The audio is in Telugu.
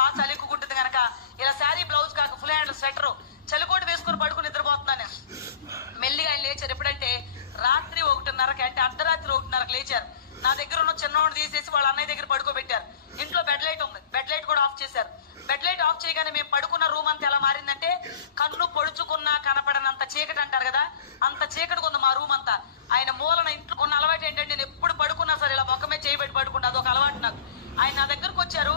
బాగా చలి ఎక్కుకుంటుంది కనుక ఇలా శారీ బ్లౌజ్ కాక ఫుల్ హ్యాండ్ స్వెటర్ చలికోట వేసుకుని పడుకుని నిద్రపోతున్నాను. మెల్లిగా ఆయన లేచారు. ఎప్పుడంటే రాత్రి 1:30కి, అంటే అర్ధరాత్రి 1:30కి లేచారు. నా దగ్గర ఉన్న చిన్నవాడిని తీసేసి వాళ్ళ అన్నయ్య దగ్గర పడుకోబెట్టారు. ఇంట్లో బెడ్ లైట్ ఉంది, బెడ్ లైట్ కూడా ఆఫ్ చేశారు. బెడ్ లైట్ ఆఫ్ చేయగానే మేము పడుకున్న రూమ్ అంతా ఎలా మారిందంటే కన్ను పొడుచుకున్నా కనపడనంత చీకటి అంటారు కదా, అంత చీకటిగా ఉంది మా రూమ్ అంతా. ఆయన మూలన ఇంట్లో ఉన్న అలవాటు ఏంటంటే నేను ఎప్పుడు పడుకున్నా సరే ఇలా మొక్కమే చేయబెట్టి పడుకుంటా, అదొక అలవాటు నాకు. ఆయన నా దగ్గరకు వచ్చారు.